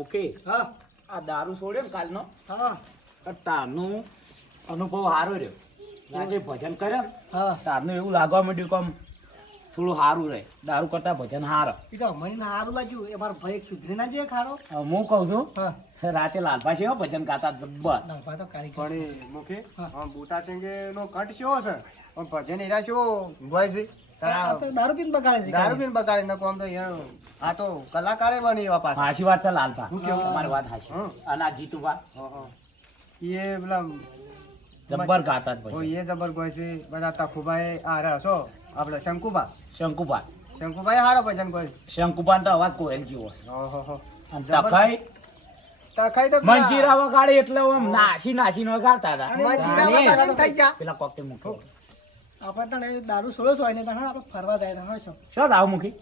મુકે હા આ દારૂ છોડ્યો ને કાલનો હા તારનું અનુભવ સારો રહ્યો. આજે ભજન કરે ને હા તારનું એવું લાગવા માંડ્યું કે આમ થોડું સારું રહે. દારૂ કરતા ભજન સારું. એ તો મને સારું લાગ્યું. એ મારો ભાઈ સુધરી ના જોઈએ ખાડો. હું કહું છું હા રાતે લાલભા છે ભજન ગાતા જબ્બર. નાભા તો કારીગર છે. પણ મુખે હા. બુટા ચંગે નો કટ કેવો છે પણ ભજન એરા કેવો હોય છે આ તો દારૂ પીને બગાડે છે દારૂ પીને બગાડે ન કોમ તો યાર આ તો કલાકારે બની એવા પાછા હાચી વાત છે લાલભા. હું કેવું? તમારી વાત હાચી. હં. અને આ જીતુભા એ પેલા જબ્બર ગાતા જ ઓ ભજન. એ જબર ગોય છે બધા તખુભાઈ આ રસો આપણે શંકુભા શંકુભા શંકુભાઈ હારો ભજન ગોય શંકુભાન તો અવાજ કોઈ જેવો છે. ઓહો અને તખાઈ તખાઈ તો મંજીરા વગાડે એટલે આમ નાસી નાસીને વગાડતા હતા. મંજીરા વગાડે થઈ જા પેલા કોકટેલ મૂકી આપણે તને દારૂ સોળો હોય ને તને આપણે ફરવા જાય તને શું શું દાવ મૂકી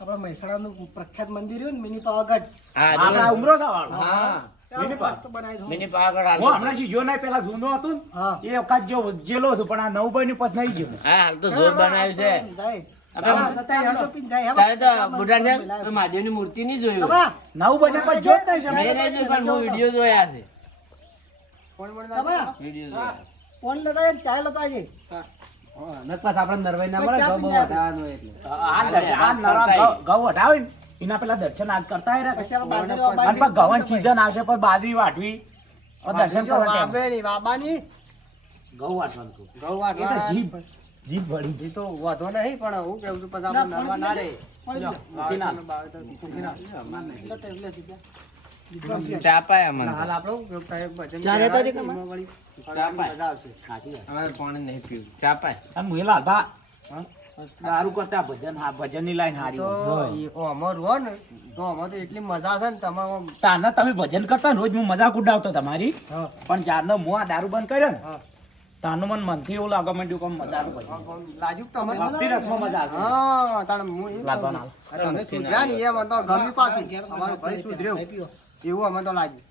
આપણા મહેસાણાનું પ્રખ્યાત મંદિર રહ્યું ને મિની પાવાગઢ આપણા ઉમરો છે વાળો. હા મિની મસ્ત બનાવી દઉં. મિની પાવાગઢ હું હમણાં શીખ્યો નહીં, પેલા જૂનો હતું ને, હા એ વખત જો જેલો છું પણ આ નવું બન્યું પછી નહીં ગયો. હા હાલ તો જોર બનાવ્યું છે. જાય. આપણે હા, સત્તાવીસ વર્ષો પીને જાય. તારે તો બુઢાને મહાદેવની મૂર્તિ નહીં જોયું. બાબા, નવું બન્યું પછી જોત નહીં મેં છે. નહીં જોયું પણ હું વિડીયો જોયા છે. કોણ મને બાબા, વિડીયો હા, જોયા. ફોન લગાય ને ચાય લેતો આવજે. નકપાસ આપણે નરવાઈ ના પછી મળે ચા ગૌ પીને હટાવવાનું એટલે. આ દર્શન- આ નરા ઘઉં હટાવે ને, એના પેલા દર્શન આજ કરતા રહ્યા. પછી આપણે બાજરી અને બાજરી પછી ગવન season આવશે પછી બાજરી વાટવી પછી દર્શન જો કરવા ટાઈમ. વાબેની વાબાની ઘઉં વાટવાનું હતું. ગૌ એ તો વાટવા જીભ વળી. એ તો વાંધો નહીં પણ હું કેવું છું પછી ના, આપણે નરવા ના રે ફોન લો, લે. મૂકી ના. એટલે ટેબલે થી જા. ચા પાય અમને હાલ આપણું કેવું થાય ભજન ચાલે તો કરાવે, રે કમા. એમાં વળી ચા પાય. મજા આવશે સાચી વાત. અમારે પાણી નહીં પીવું. ચા પાય. અને મુએલા હતા. દારૂ કરતા ભજન ભજનની લાઈન હારી તો હોય. ઈ અમાર રહો ને તો અમાર તો એટલી મજા છે ને તમારે આમ તાના તમે ભજન કરતા ને રોજ હું મજાક ઉડાવતો તમારી, હા પણ જ્યારનો હું આ દારૂ બંધ કર્યો ને હા તાનું મને મનથી એવું લાગવા માંડ્યું કે આમ દારૂ ભજન. લાજુક તો અમારે ભક્તિ રસમાં મજા આવશે. હા તાણ હું એમ લાગવા કહું ના. છું. આ તમે સુધર્યા ને એ મને તો ગમ્યું પાછું અમારો ભાઈ સુધર્યો ભાઈ પીવો. એવું અમને તો લાગ્યું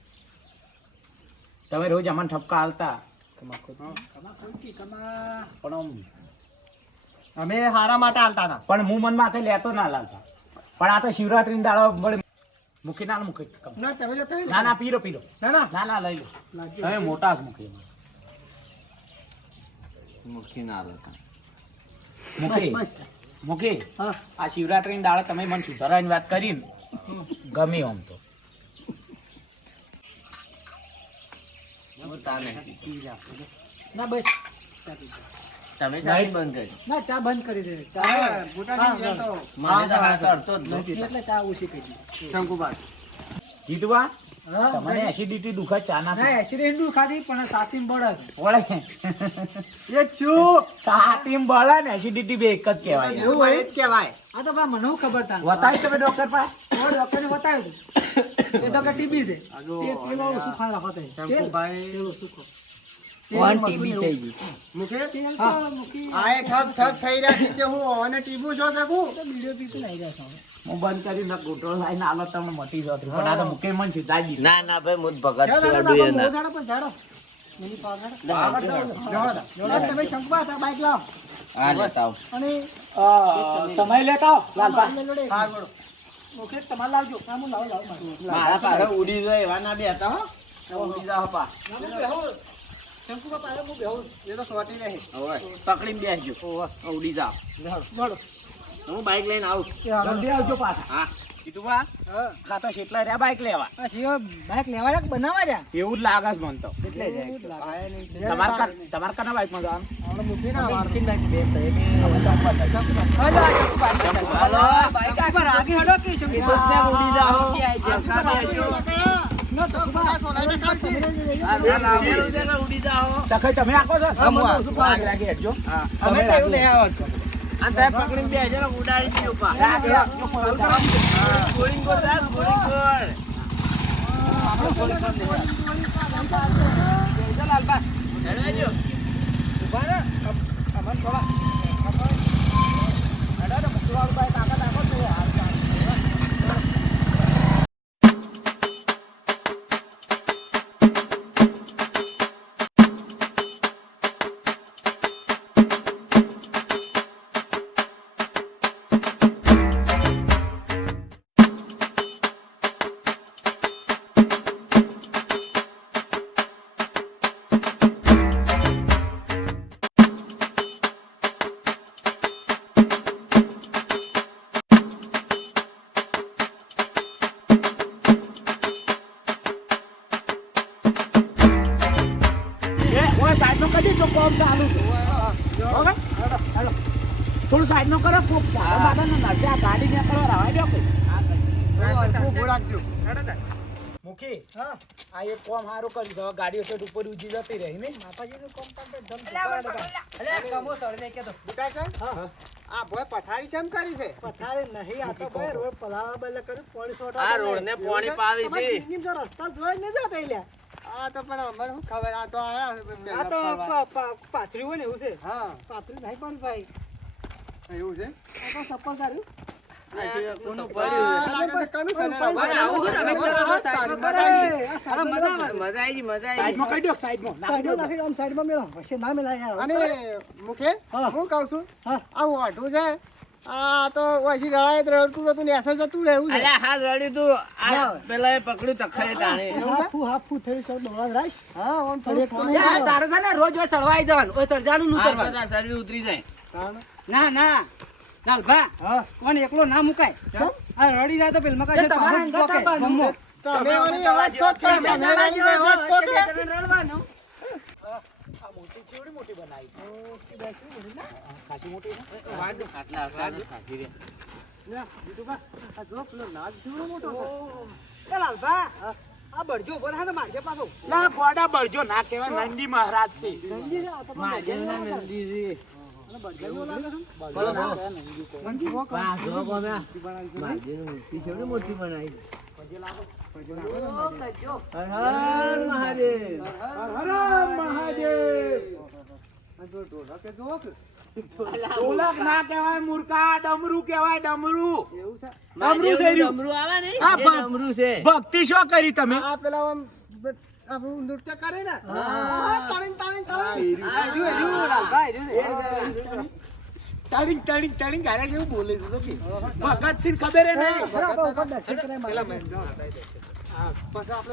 તમે રોજ અમને ઠપકા હાલતા કમા ખોટી, કમા. પણ આમ અમે હારા માટે હાલતા હતા પણ હું મન માથે લેતો ના લાલતા. પણ આ તો શિવરાત્રી દાડો મળે મૂકી ના મૂકી. ના તમે લેતા હોય ને? ના ના પીરો પીરો. ના ના ના ના લઈ લો. લાગજો. તમે મોટા જ મૂકી. મુખી ના લેતા. મૂકી બસ, બસ. મૂકી. હા આ શિવરાત્રી દાડે તમે મને સુધારવાની વાત કરી ને ગમી આમ તો. હું ચા નહીં પીતો. ના બસ ચા પી જા. તમે ચા નહીં બંધ કરી. ના ચા બંધ કરી દે ચા હા, બુટાજી એ તો મને તો હાથ અડતો જ નથી. એટલે ચા ઓછી કરી શંકુભાઈ જીતવા હા તમને એસિડિટી દુખે ચા ના ના એસિડન્ટ ખાધી પણ સાતી બળદ વળે એ છું સાતીમ બળે ને એસિડિટી બે એક જ કહેવાય. એવું હોય? એ જ કહેવાય આ તો ભાઈ મને ખબર તા બતાવી તમે ડોક્ટર પાસે. ડોક્ટરે બતાવ્યું હતું એ તો કે ટીબી છે આ જો, તે તેલ વાળું શું ખાવા રાખો તે શંકુભાઈ તેલ ઓછું ખો. કોણ ટીબી થઈ ગઈ? મુકે તેલ તો મૂકી આ એ ઠપ ઠપ થઈ રહ્યા છે કે હું અને ટીબુ છો શકું તો બીડીઓ પીતું નહીં રહ્યા છો હું બંધ કરીને ઘૂંટો લાઈને આલો તમને મટી જતી પણ આ તો મૂકે મને સીધાઈ દીધું. ના ના ભાઈ હું જ ભગત છું જાડો અડું એના. જાડો પણ જાડો મિની પાવર જવા તમે શંકુબા આ બાઈક લાવ હા લેતા આવું. અને તમે લેતા આવો લાલભા. હા બોલો ઓકે તમારે લાવજો હા હું લાવ મારા પાસે ઉડી જાય એવા ના બે હતા હો. ઉડી જાઓ પા. શંકુબા પાસે હું બેહું એ તો સોટી નહીં હવે પકડીને બેસજો. ઉડી જાઓ. બોલો હું બાઈક લઈને આવું. જલ્દી આવજો પાછા. હા. જીતુભા હા કાં તો શેટલા રહ્યા બાઈક લેવા. આ સિયો બાઈક લેવા રહ્યા કે બનાવવા રહ્યા એવું જ લાગે છે મને તો. તમારે કના બાઈકમાં જવાનું? આપણે મૂકી ના મારું હલો બાઈક પર આગે હડો કે શંકુબા ઉડી જાઓ. ના શંકુબા સોલાઈને કાઢ છે. ઉડી જાઓ. તખાઈ તમે આખો છો? હા, હું શું ભાગ રાખી હેઠજો. અમે તો એવું નહીં આવડતું આ સાહેબ પકડીને બેસજો ને ઉડાડી દો પા. રાખી રાખજો. ગોળીને ગોળ રાખ, ગોળીને ગોળ. હેડો ઉભા રહો અમાર થોડા કોમ ચાલુ છે ઓકે હેલો થોડું સાઈડ નો કરો કોક સારા બાદા ના નરસે આ ગાડી ને કરવા રાવા દો કોઈ ઉભો રાખજો. મુખી આ એક કોમ સારું કર્યું છે હવે ગાડીઓ સેટ ઉપર ઉજી જતી રહી ને અલે કમો સળને કે તો બેટા છે? આ ભોય પથારી કેમ કરી છે? આ રોડને પાણી પાવી છે આ તો પણ અમને શું ખબર, આ તો આયા આ તો પાથરી હોય ને એવું છે હા એવું છે. કોનું આ લાગે છે કનું છે ને? આવું છે ને, હવે જરા સાઈડમાં કરે. અરે મજા આવે. મજા આવી ગઈ મજા સાઈડ માં કહી દો સાઈડ માં અને મુખે હું કહું છું આ ઓઢું છે આ તો ઓછી રડાય જ રડતું હતું ને એસે જતું રહેવું છે. અલ્યા હાથ રડ્યું તું આ પેલા એ પકડ્યું તખડે તાણે હા ઓમ યાર, તારે છે ને રોજ હોય સળવાઈ જવાનું ઓય સળજાનું નું આ કરવાનું. બધા શરીર ઉતરી જાય ના ના લાલભા કોણ એકલો ના મુકાય આ રડી જાય તો પેલમાં કાશે તમારા અંગત આપવાનું. તમે વળી અવાજ છો કે તમે વળી અવાજ છો કે? રડવાનું. આ મોટી ચીવડી મોટી બનાવી ખાસી મોટી છે આટલા ખાધી રે એ લાલભા આ બળજો ઉભો રહે ને મારજે પાછો. ના ગોડા બળજો ના કહેવાય નંદી મહારાજ છે માજેના નંદી છે મોટી બનાવી હર હર મહાદેવ હર હર મહાદેવ ઢોલક ના કહેવાય મૂર્ખા ડમરું કહેવાય ડમરું ડમરું છે રહ્યું. ડમરું આવે ને હા, એ ભ- ડમરું છે ભક્તિ શું કરી તમે આ પેલા આમ આપણું નૃત્ય કરે ને તાળીંગ તાળીંગ તાળીંગ. ટણીંગ ટણીંગ ટણીંગ ગારે છે એવું બોલે છે શું કે? ભગતસિંહ ખબર હે નહીં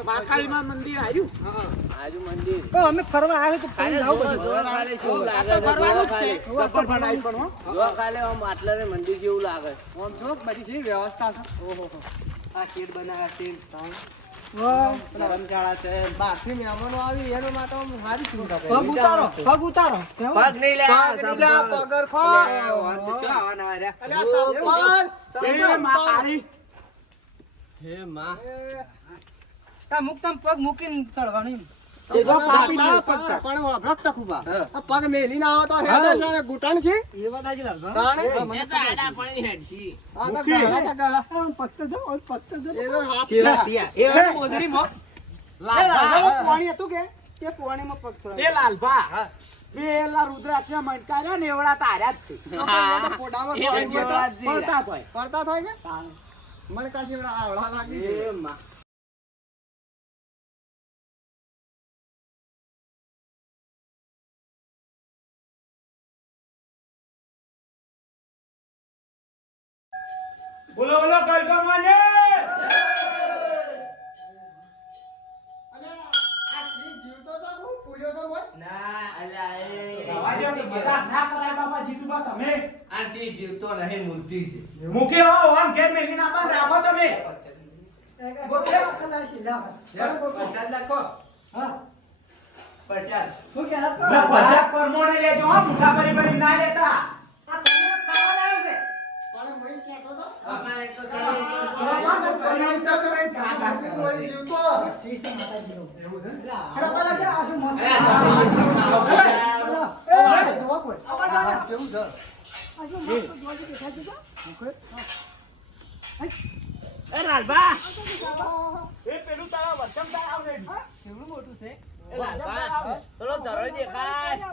માખાડીમાં મંદિર આવ્યું આજુ મંદિર અમે ફરવા આવ્યો તો ફરી જાવ બધું. જો ખાલે શું લાગે છે ફરવાનું જ છે. સફર બનાવી પણ હો. જો ખાલે આમ આટલા ને મંદિર જેવું લાગે આમ જો બધી કેવી વ્યવસ્થા છે. આ શેડ બનાવ્યા છે વાહ. ધર્મશાળા છે. બહારથી મહેમાનો આવી એનો માટે આમ સારી સુવિધા કરી. પગ ઉતારો પગ ઉતારો પગ નહીં લે પગ નીચે, પગરખો. આવવાના રહ્યા. અલ્યા સંપલ. એ માખાડી. હે માં તા મુકતમ પગ મૂકીને ચડવાનું એમ. પણ વભળક તકુબા. આ પગ મેલીને આવો તો હેડે જાણે ઘૂંટણ છે. એ વાત હાચી લાલભા. તાણે? એ તો આડા પડી હેડશી આ તો ગળા તો ગળા. એ તો હાથ છે. એ વાળી મોજડીમાં. એ લાલભા. લાલભામાં પાણી હતું કે તે પાણીમાં પગ ચડાવ્યો. એ લાલભા પેલા રુદ્રાક્ષના મટકા રહ્યા ને એવડા તાર્યા જ છે આ તો પોડામાં એ ધોઈ તો ગયો તો. વાત છે. પડતા તોય. પડતા થાય કે? મને કાંઈ એવડા આવડા લાગી છે. એ માં બોલો બોલો કલકા માને અલ્યા, આ સિંહ જીવતો તો હું પૂર્યો તો મોય. ના અલ્યા એ રવા દો કે મજાક ના કરાય બાપા જીતુબા તમે આ સી જીવતો નહીં મૂર્તિ છે મૂકી હો આમ ઘેર મેલી ના બાદ રાખો તમે પ્રસાદ લાખો. પ્રસાદ. લે પચાક પરમોણે લેજો હો મુઠા ભરી ભરી ના લેતા આ તમને ખાવા લાવ્યો છે. પણ મોય કહેતો તો. આપણા એક તો જીવતો. કેવું છે? એ લાલબા એ પેલું તારા વરસમ તારા આવને કેવડું મોટું છે. એ લાલબા પેલો ધરો દેખાય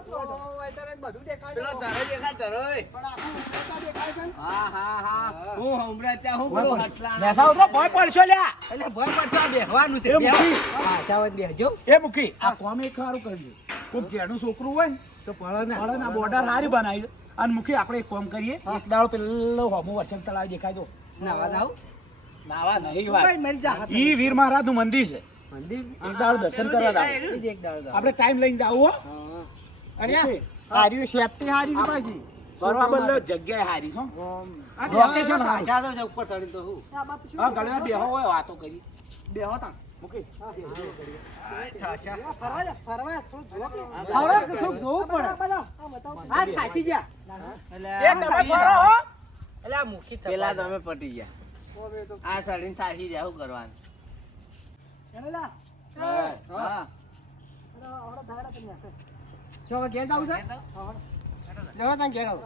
બધું દેખાય પેલો છે. ધરો દેખાય ધરો પણ આખું ઉભરતા દેખાય છે ને? હા હા હા હું હમણાં ચા હું પેલો હટલા બેસા ઉતરો ભોય પડશો લ્યા એટલે ભોય પડશે આ બેહવાનું છે. એ મૂકી. હા ચાવત બેહજો. એ મૂકી આ કોમ એક ખારું કરજો કોક જેનું છોકરું હોય ને તો પડના બોર્ડર હારી બનાવી દો. અને મૂકી આપણે એક કોમ કરીએ એક દાડો પેલો હોમો વરસમ તળાવ દેખાય જો નાવા જાવ. નાવા નહીં વાત ઈ વીર મહારાજ નું મંદિર છે મંદિર એક દાડો દર્શન કરવા જાવ એક દાડો જાવ. આપણે ટાઈમ લઈને જાવ હો અને હાર્યું સેફટી હારી છે પાછી. ફરવા બદલે જગ્યાએ હારી છો આ લોકેશન હારું. પાછા તો ઉપર ચડી તો હું. હા ગળવા બેહો હોય વાતો કરી બેહો તા. મૂકી ફરવા થોડું જોવું પડે. હા, ખાસી જા. એ તમે ફરો હો. પેલા તમે પટી ગયા આ સડીને થાકી જાય શું કરવાનું હા. જો હવે ઘેર જાવું છે? લેવડો તાન ઘેર આવો.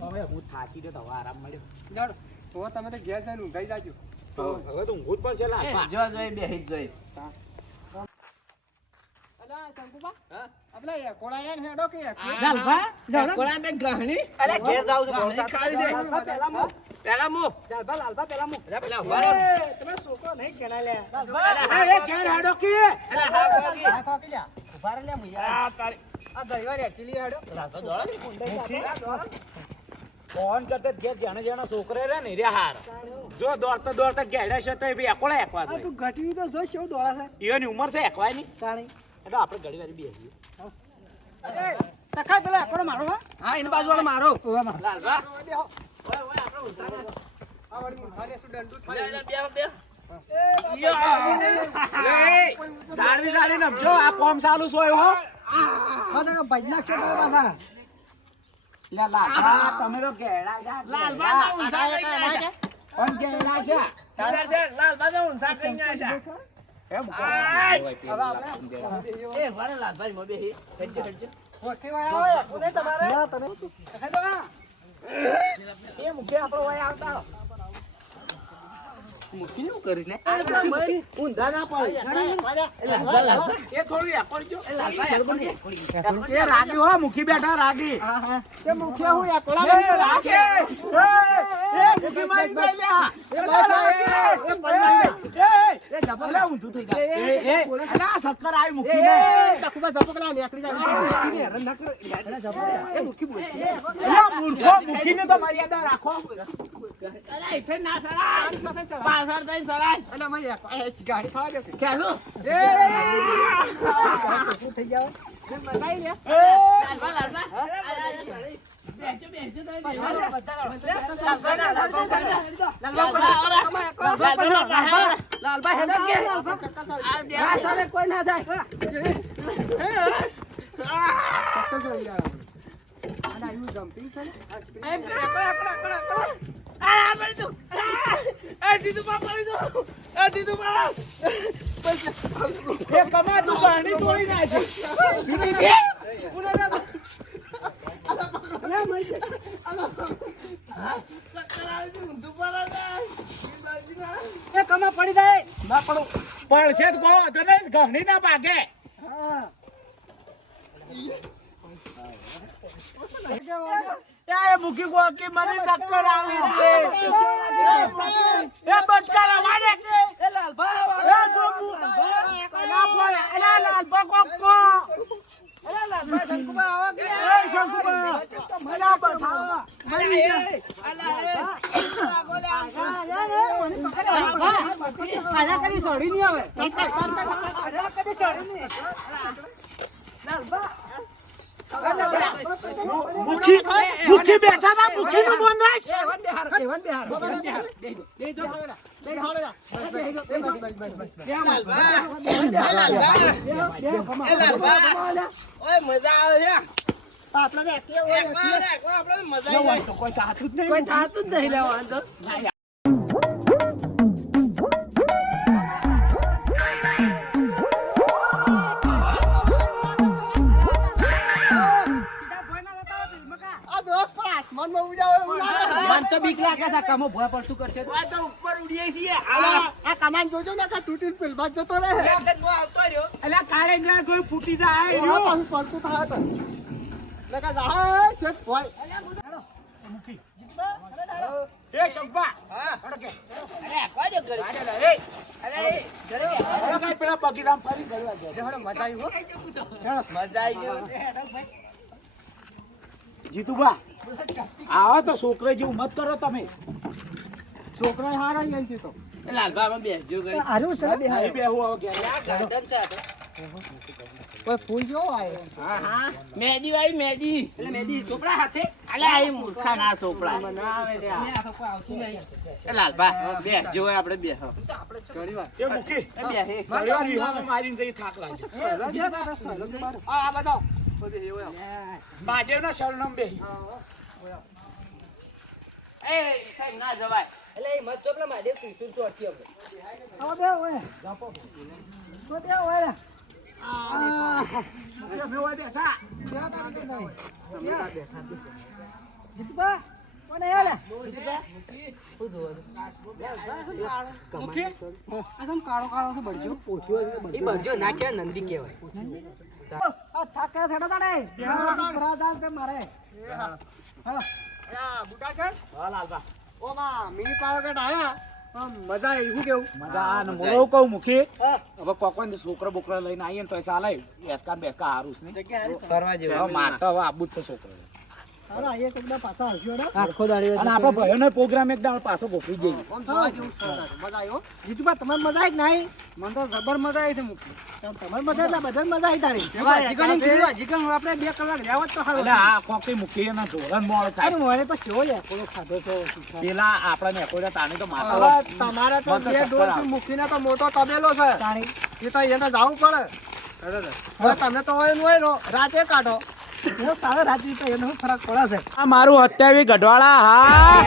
હવે હું થાકી ગયો તો હવે આરામ મળ્યો. તો તમે તો ઘેર જઈને ઊંઘાઈ જાજો. હવે તો ઊંઘવું જ પડશે લા. જો જોઈ બેહી જ જોઈ અલા શંકુબા, આપલા એ કોળા યાર હેડો કે લાલભા, જાણો? કોળા બે ગહણી લાલભા, પેલા મુક. તમે છોકરો નહીં કેણા લે. એ ઘેર હેડો કે. આ કોકી લ્યા. ઉભા રહે લે મુયા. આ ગઈવાર એચલી હેડો. ફોન કરતે ઘેર જાણે જાણે છોકરે રે ને રે હાર. જો દોડતા દોડતા ઘેડે છે તો એ બી એકોળા એકવા આ જોઈએ. તું ઘટ્યું તો જો શું દોડા છે. એની ઉંમર છે એકવાય ની. તાણી. એટલે આપણે ઘડી વારી બેસીએ. તખાય પેલા એકડો મારો. હા, એની બાજુ વાળો મારો. લાલભા આ વળી મુખાને શું દંડુ થાય. સાડી સાડી નમજો આ કોમ ચાલુ સોય હો. હા તો ભાઈ નાખજો તો પાછા. લે લાલભા તમે તો ઘેડા છે. લાલભા તો ઊંસા લઈ જાય છે. પણ ઘેડા છે. લાલભા તો ઊંસા કઈ જાય છે એમ કહો. એ વાળા લાલભાઈ મો બેહી હેડજો હેડજો ઓકે ભાઈ આવે. કોને તમારે? તખાય તો હા. એ મુખે આપણો ભાઈ આવતા. મૂકી નું કરી લે ઊંધા ના પડે. એ થોડું એકોળજો. એ રાગી હો મુખી બેઠા રાગી. હા હા. તે મુખ્ય હું એકલા એ નહીં રાગે. એ મુખી મારી જાય લ્યા. એ બસ એ જબલે ઊંધું થઈ જાય. એ આ શક્કર આવી મુખી ને. તકુબા જપકલા નીકળી જાય. મુખીને હેરાન ના કરો. એલા જપકલા. એ મુખી બોલ. એ મૂર્ખો મુખીને તો મર્યાદા રાખો. અરે ઇથે ના સરાય પાછળ થઈને સરાય અલા મને એક ગાડી ખાવા દો કે. કેસો શું થઈ જાવ? એ મનાઈ લે. લાલભા લાલભા બેઠો બેઠો તો લાલભા હેડો કે. આ સાલે કોઈ ના થાય. અને આયુ જમ્પિંગ છે ને. એમ એકડો. આ પડી તું આ દીદુ બા પડી તું આ દીદુ બા એ કમા તું ગાંડી તોડી નાખી. એ કમા પડી જાય. ના પડો પડશે તો કહો તને ઘણી ના ભાગે. હા. એ મુખી ગોકી મને ચક્કર આવે છે. એ બચ્ચા રવાડે કે. એ લાલભા એ જો ના પડે. એલા લાલભા કોકો. અરે લાલભા શંકુબા આવો કે. એ શંકુબા મને બસાવા. આના કદી સોડી નહીં આવે. આના કદી સોડી નહીં. લાલભા મુખી મુખી બેઠા ના મુખી નું બોંદાશ. એવન બિહાર એવન બિહાર. બે જો ઓય મજા આવે છે આપણે તો એકલા હોય. આપણે મજા આવી જાય કોઈ થાતું જ નહીં. કોઈ થાતું જ નહીં લેવા વાંધો. આ જો પણ આસમાનમાં ઉડાવે એવું લાગે. મન તો બીક લાગે છે કમો ભોય પડતું કરશે તો. આ તો ઉપર ઉડીએ છીએ આ કમાન જોજો ને કે તૂટીને પેલમાં જતો રહે. આવતો રહ્યો એલા કાળે ના કોઈ ફૂટી જાય. એના પાછું પડતું થાય તો. લગા જા શેઠ ભાઈ. મુખી એ શંપા. હા હડકે. અરે કોઈ દે કરી આડે લે. અરે એ કઈ પેલા પગીરામ ફરી કરવા જાય. હેડો મજા આવી હો. હેડો. મજા આવી ગયો જીતુબા આવો તો છોકરા જેવું મત કરો તમે. છોકરા હારા અહીંથી તો. લાલભાઈ બેસજો કરી આર્યું છે બે અહીં બેહું હવે ઘેર. આ ગાર્ડન છે આ તો કોઈ ફૂલ જેવો આવ્યો. હા હા મેદી વાળી મેદી એટલે મેદી ચોપડા હાથે અલ્યા એ મૂર્ખા ના સોપડા ના આવે લ્યા. આ તો કોઈ આવતું નહીં. એ લાલભા બે જો આપણે બે હા ઘણી વાર. એ મૂકી એ બે હે ઘણી વાર વિવાહમાં મારીને જઈ થાક લાગે આ બતાવો. બધી એવું એમ. મહાદેવના શરણમ બેહી એ કઈ ના જવાય એટલે એ મત ચોપડા મહાદેવ ત્રિશુલ ચોરથી આપણે. અમે હોય બેઠા. મુખી આ તમ કાળો કાળો તો બળજો એ બળજો ના કહેવાય નંદી કહેવાય. આ બુટા છે હા લાલબા ઓમાં મિની પાવાગઢ આયા આમ મજા આવી. શું કેવું? મજા આ મોળો કહું મૂકી હવે કોકોને છોકરો બોકરો લઈને આવીએ ને તો ચાલે એસકા ને બેસકા હારું છે ને કરવા જેવું હવે મારતો હવે આબુ જ છે છોકરો પાછા આવજો ને. આખો દાડી અને આપણા ભાઈઓનો પ્રોગ્રામ એક દાડો પાછો ગોઠવી જઈએ આમ જોવા જેવું છે. મજા આવી હો. જીતુભા તમારે મજા આવી કે નહીં? મને તો જબર મજા આવી છે મુખી. તમારી મજા એટલે બધા મજા આવી તારી. જીગણ આપણે 2 કલાક રહેવા જ તો સારું. એટલે આ કોકી મૂકી એના ધોરણ મોડ થાય મને તો કેવો એકોડો ખાધો છો. પેલા આપણા ને તાને તો મારતો હવે તમારે તો મને તો બે ચક્કર ડોલ આવે. મૂકીને તો મોટો તબેલો છે. એ તો એને જવું પડે. હવે તમે તો હોય ને હોય રો, રાતે કાઢો. સારા રાત્રિ તો એનો ફરક પડે છે. આ મારું 27 ગઢવાળા હા